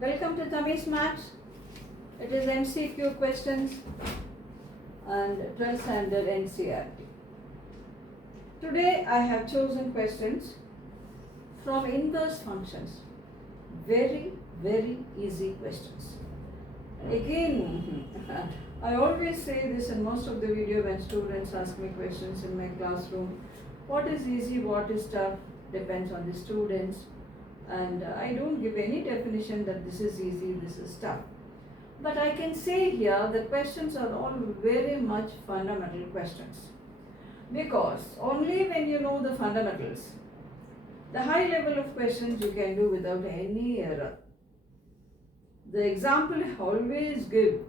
Welcome to Tammy's Maths. It is MCQ questions and 12th standard NCERT. Today I have chosen questions from inverse functions. Very easy questions. Again, I always say this in most of the video when students ask me questions in my classroom. What is easy, what is tough, depends on the students. And I don't give any definition that this is easy, this is tough. But I can say here the questions are all very much fundamental questions. Because only when you know the fundamentals, the high level of questions you can do without any error. The example I always give,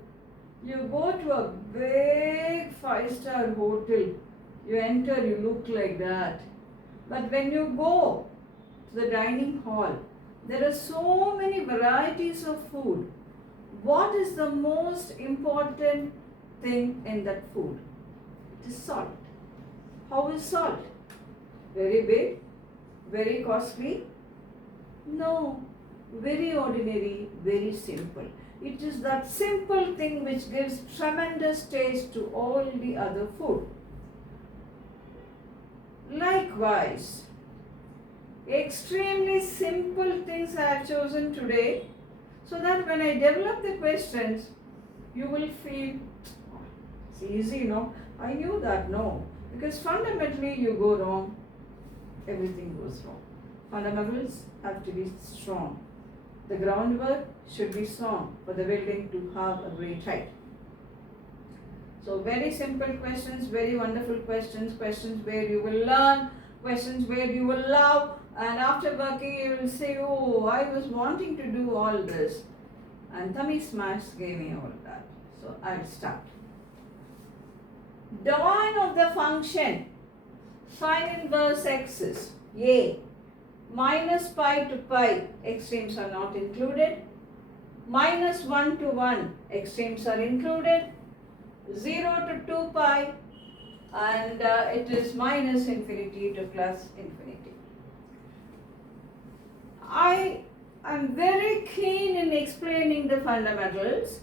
you go to a big 5-star hotel, you enter, you look like that. But when you go the dining hall, there are so many varieties of food. What is the most important thing in that food? It is salt. How is salt? Very big? Very costly? No. Very ordinary, very simple. It is that simple thing which gives tremendous taste to all the other food. Likewise, extremely simple things I have chosen today so that when I develop the questions, you will feel, it's easy, no? I knew that, no. Because fundamentally you go wrong, everything goes wrong. Fundamentals have to be strong. The groundwork should be strong for the building to have a great height. So very simple questions, very wonderful questions, questions where you will learn, questions where you will love, and after working you will say, oh, I was wanting to do all this. And Tammy's Maths gave me all that. So I'll start. Domain of the function sin inverse x is a minus pi to pi, extremes are not included. Minus 1 to 1, extremes are included. 0 to 2 pi, and it is minus infinity to plus infinity. I am very keen in explaining the fundamentals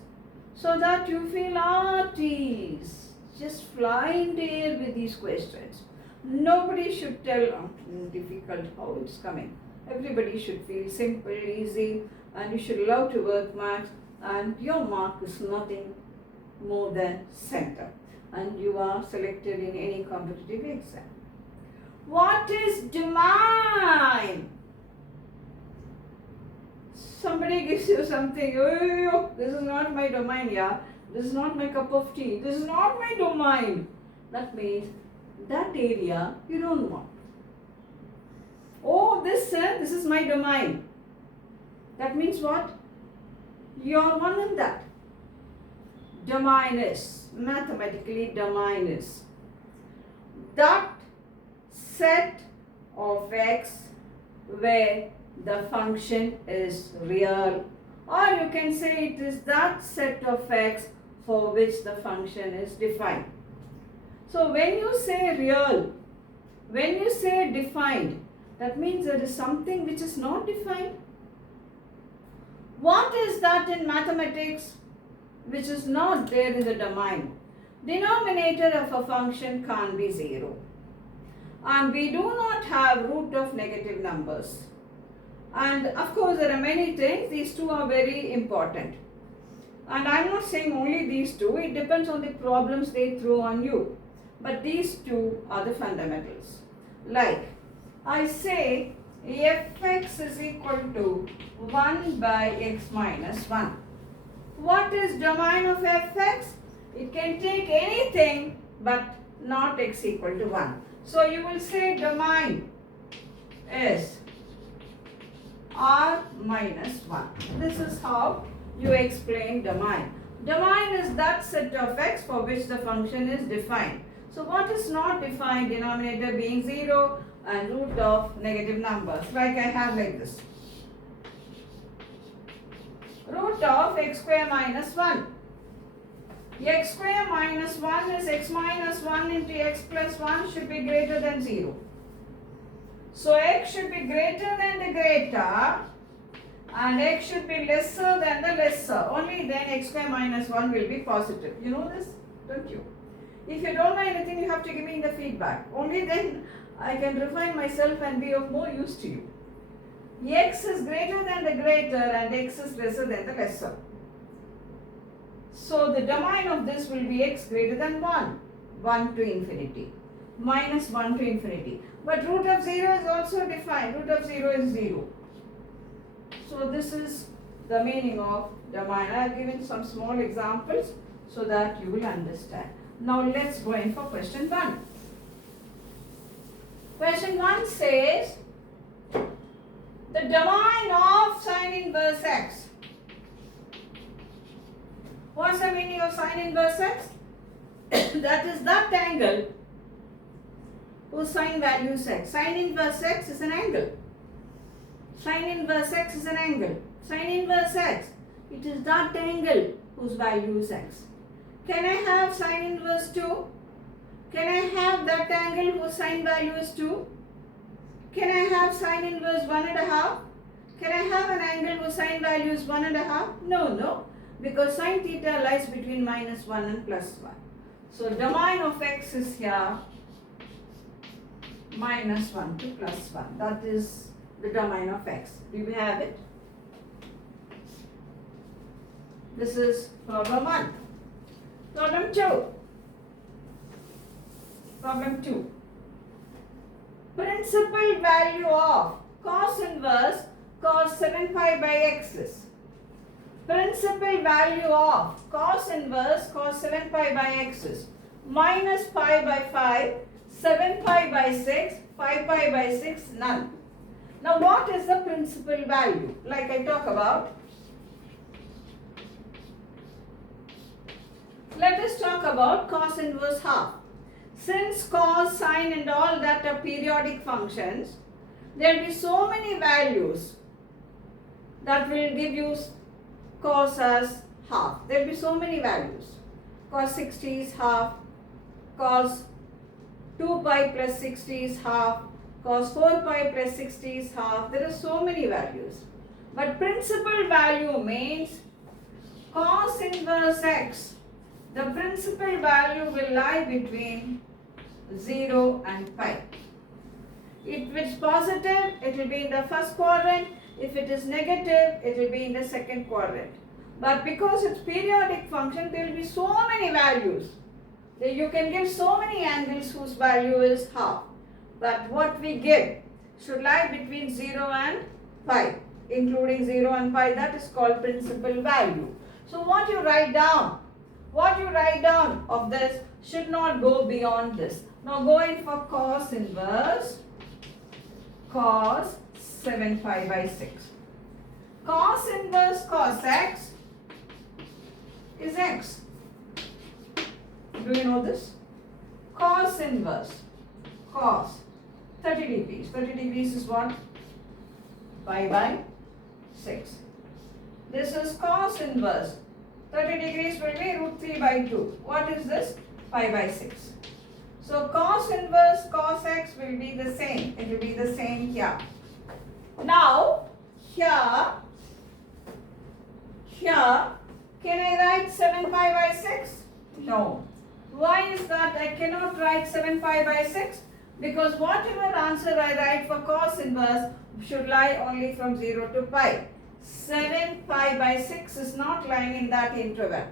so that you feel at ease. Just fly in the air with these questions. Nobody should tell difficult how it's coming. Everybody should feel simple, easy, and you should love to work maths, and your mark is nothing more than center, and you are selected in any competitive exam. What is domain? Somebody gives you something, oh, this is not my domain, yeah, this is not my cup of tea, this is not my domain. That means that area you don't want. Oh, this is my domain. That means what? You are one in that. Domain is, mathematically domain is that set of x where the function is real, or you can say it is that set of x for which the function is defined. So when you say real, when you say defined, that means there is something which is not defined. What is that in mathematics which is not there in the domain? Denominator of a function can't be 0. And we do not have root of negative numbers. And of course there are many things, these two are very important. And I am not saying only these two, it depends on the problems they throw on you. But these two are the fundamentals. Like, I say fx is equal to 1 by x minus 1. What is domain of fx? It can take anything but not x equal to 1. So you will say domain is r minus 1. This is how you explain domain. Domain is that set of x for which the function is defined. So what is not defined? Denominator being 0 and root of negative numbers. Like I have like this. Root of x square minus 1. X square minus 1 is x minus 1 into x plus 1 should be greater than 0. So x should be greater than the greater and x should be lesser than the lesser. Only then x square minus 1 will be positive. You know this, don't you? If you don't know anything, you have to give me the feedback. Only then I can refine myself and be of more use to you. X is greater than the greater and x is lesser than the lesser. So the domain of this will be x greater than 1, 1 to infinity, minus 1 to infinity. But root of 0 is also defined. Root of 0 is 0. So this is the meaning of domain. I have given some small examples so that you will understand. Now let's go in for question 1. Question 1 says the domain of sine inverse x. What's the meaning of sine inverse x? That is that angle whose sine value is x. Sine inverse x is an angle. Sine inverse x is an angle. Sine inverse x, it is that angle whose value is x. Can I have sine inverse 2? Can I have that angle whose sine value is 2? Can I have sine inverse 1.5? Can I have an angle whose sine value is 1.5? No, because sine theta lies between minus 1 and plus 1. So domain of x is here minus 1 to plus 1. That is the domain of x. Do we have it? This is problem 1. Problem 2. Problem 2. Principal value of cos inverse cos 7 pi by x is. Principal value of cos inverse cos 7 pi by x is minus pi by 5, 7 pi by 6, 5 pi by 6, none. Now what is the principal value? Like I talk about. Let us talk about cos inverse half. Since cos, sine and all that are periodic functions, there will be so many values that will give you cos as half. There will be so many values. Cos 60 is half, cos 2 pi plus 60 is half, cos 4 pi plus 60 is half. There are so many values. But principal value means cos inverse x. The principal value will lie between 0 and pi. If it's positive, it will be in the first quadrant. If it is negative, it will be in the second quadrant. But because it's periodic function, there will be so many values. You can give so many angles whose value is half. But what we give should lie between 0 and pi, including 0 and pi. That is called principal value. So what you write down of this should not go beyond this. Now go in for cos inverse cos 7 pi by 6. Cos inverse cos x is x. Do you know this? Cos inverse cos 30 degrees. 30 degrees is what? Pi by 6. This is cos inverse. 30 degrees will be root 3 by 2. What is this? Pi by 6. So cos inverse cos x will be the same. It will be the same here. Now, here, can I write 7 pi by 6? No. Why is that? I cannot write 7 pi by 6 because whatever answer I write for cos inverse should lie only from 0 to pi. 7 pi by 6 is not lying in that interval.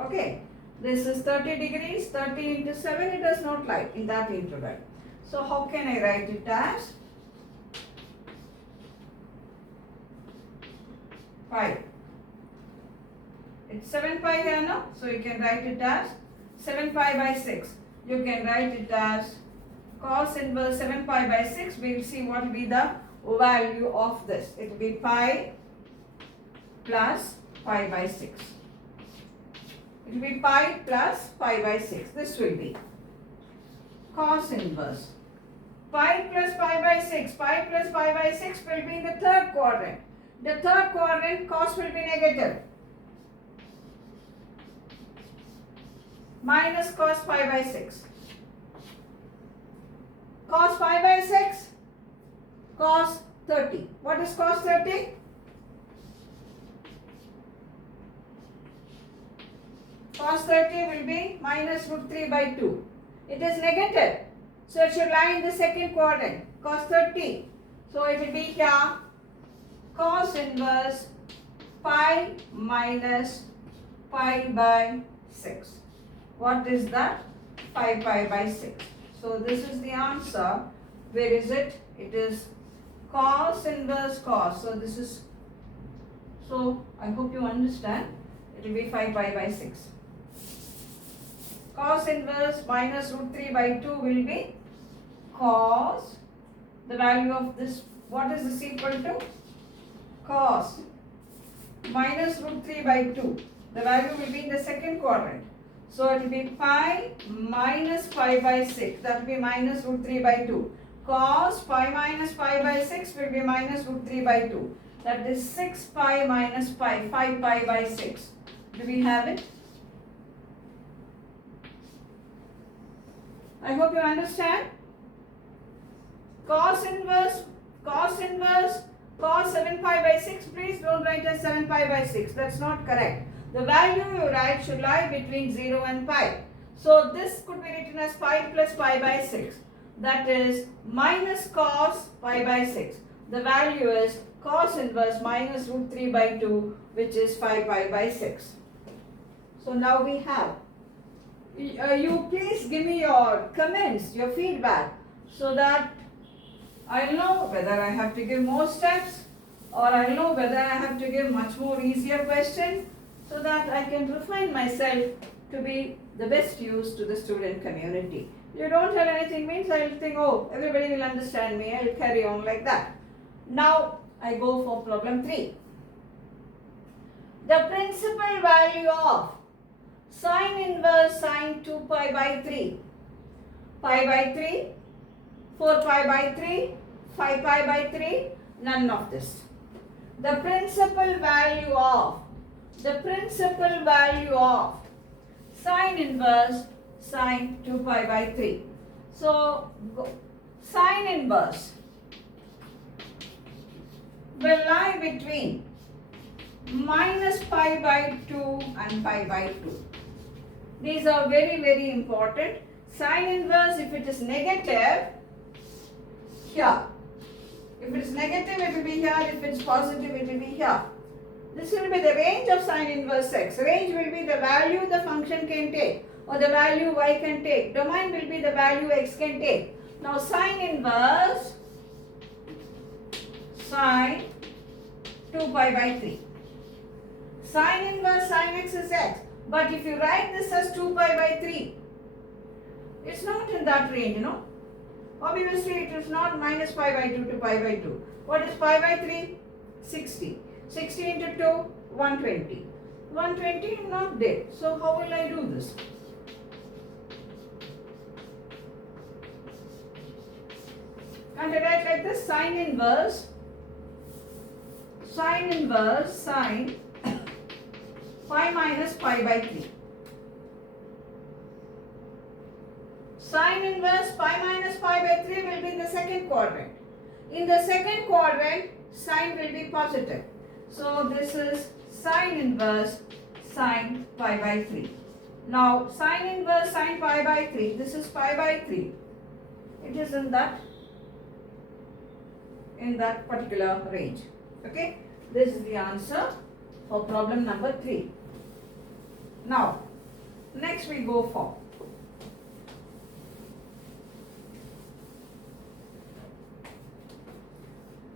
Okay. This is 30 degrees. 30 into 7, it does not lie in that interval. So how can I write it as? Pi. It's 7 pi here now. So you can write it as 7 pi by 6. You can write it as cos inverse 7 pi by 6. We will see what will be the value of this. It will be pi plus pi by 6. It will be pi plus pi by 6. This will be cos inverse. Pi plus pi by 6. Pi plus pi by 6 will be in the third quadrant. The third quadrant cos will be negative. Minus cos pi by 6. Cos pi by 6. Cos 30. What is cos 30? Cos 30 will be minus root 3 by 2. It is negative. So it should lie in the second quadrant. Cos 30. So it will be here cos inverse pi minus pi by 6. What is that? 5 pi by 6. So this is the answer. Where is it? It is cos inverse cos. So this is, so I hope you understand. It will be 5 pi by 6. Cos inverse minus root 3 by 2 will be cos, the value of this, what is this equal to? Cos minus root 3 by 2. The value will be in the second quadrant. So it will be pi minus pi by 6. That will be minus root 3 by 2. Cos pi minus pi by 6 will be minus root 3 by 2. That is 6 pi minus pi, 5 pi by 6. Do we have it? I hope you understand. Cos 7 pi by 6. Please don't write as 7 pi by 6. That's not correct. The value you write should lie between 0 and pi. So this could be written as pi plus pi by 6. That is minus cos pi by 6. The value is cos inverse minus root 3 by 2, which is 5 pi by 6. So now we have. You please give me your comments, your feedback, so that I'll know whether I have to give more steps or I'll know whether I have to give much more easier question, so that I can refine myself to be the best use to the student community. You don't tell anything means I'll think, oh, everybody will understand me, I'll carry on like that. Now I go for problem 3. The principal value of sine inverse sine 2 pi by 3, pi by 3, 4 pi by 3, 5 pi by 3, none of this. The principal value of sine inverse sine 2 pi by 3. So sine inverse will lie between minus pi by 2 and pi by 2. These are very, very important. Sine inverse, if it is negative, here. If it is negative, it will be here. If it is positive, it will be here. This will be the range of sine inverse x. Range will be the value the function can take or the value y can take. Domain will be the value x can take. Now sine inverse sine 2 pi by 3. Sine inverse sine x is x. But if you write this as 2 pi by 3, it's not in that range, you know. Obviously, it is not minus pi by 2 to pi by 2. What is pi by 3? 60. 60 into 2, 120. 120 not there. So how will I do this? And I write like this: sine inverse sine pi minus pi by 3. Sine inverse pi minus pi by 3 will be in the second quadrant. In the second quadrant, sine will be positive. So this is sine inverse sine pi by 3. Now sine inverse sine pi by 3, this is pi by 3. It is in that particular range. Okay, this is the answer for problem number 3. Now, next we go for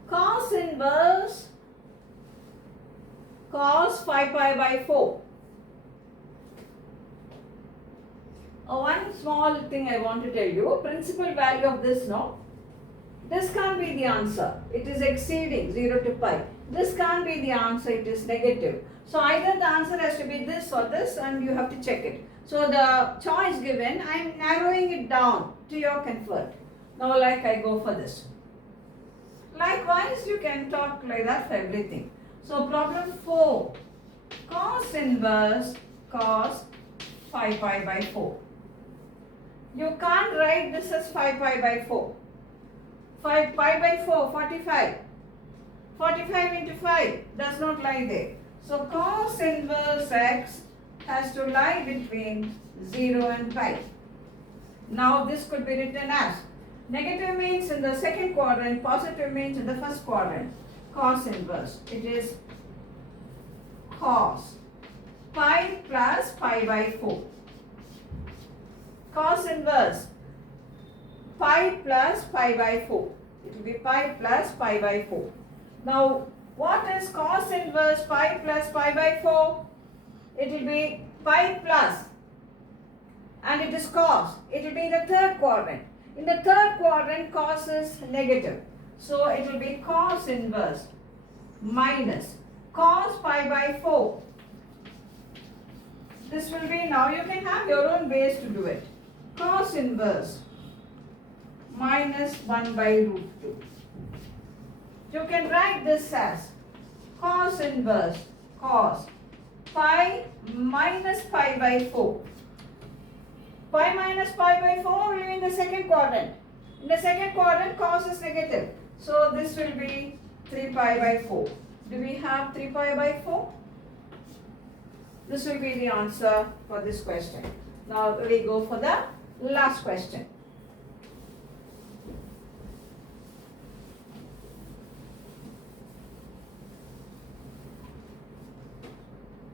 cos inverse cos 5 pi by 4. One small thing I want to tell you, principal value of this, no? This can't be the answer. It is exceeding 0 to pi. This can't be the answer. It is negative. So either the answer has to be this or this, and you have to check it. So the choice given, I am narrowing it down to your comfort. Now like I go for this. Likewise, you can talk like that for everything. So problem 4, cos inverse cos 5 pi by 4. You can't write this as 5 pi by 4. 5 pi by 4, 45. 45 into 5 does not lie there. So cos inverse x has to lie between 0 and pi. Now this could be written as negative means in the second quadrant, positive means in the first quadrant. Cos inverse. It is cos pi plus pi by 4. Cos inverse pi plus pi by 4. It will be pi plus pi by 4. Now what is cos inverse pi plus pi by 4? It will be pi plus, and it is cos. It will be in the third quadrant. In the third quadrant, cos is negative. So it will be cos inverse minus cos pi by 4. This will be, now you can have your own ways to do it. Cos inverse minus 1 by root 2. You can write this as cos inverse cos pi minus pi by 4. Pi minus pi by 4 will be in the second quadrant. In the second quadrant, cos is negative. So this will be 3 pi by 4. Do we have 3 pi by 4? This will be the answer for this question. Now we go for the last question.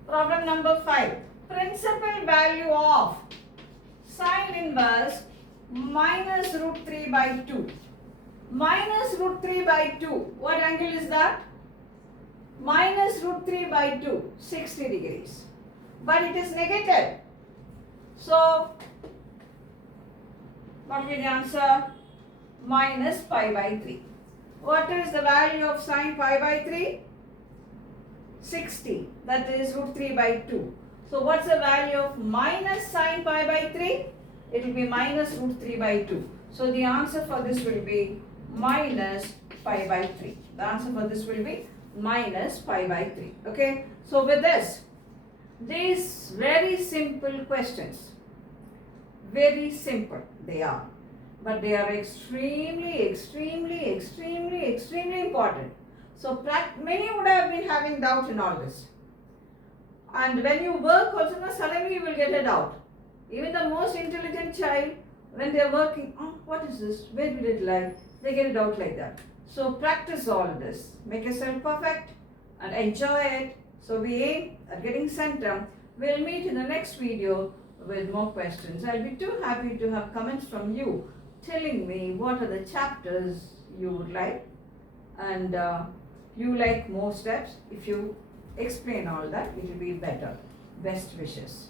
Problem number 5. Principal value of sine inverse minus root 3 by 2. Minus root 3 by 2. What angle is that? Minus root 3 by 2. 60 degrees. But it is negative. So, what will be the answer? Minus pi by 3. What is the value of sine pi by 3? 60. That is root 3 by 2. So what's the value of minus sine pi by 3? It will be minus root 3 by 2. So the answer for this will be minus pi by 3. The answer for this will be minus pi by 3. Okay. So with this, these very simple questions, very simple they are, but they are extremely important. So many would have been having doubt in all this. And when you work also, suddenly you will get a doubt. Even the most intelligent child, when they are working, oh, what is this? Where did it lie? They get a doubt like that. So practice all this. Make yourself perfect and enjoy it. So we aim at getting centum. We'll meet in the next video with more questions. I'll be too happy to have comments from you telling me what are the chapters you would like, and you like more steps. If you explain all that, it will be better. Best wishes.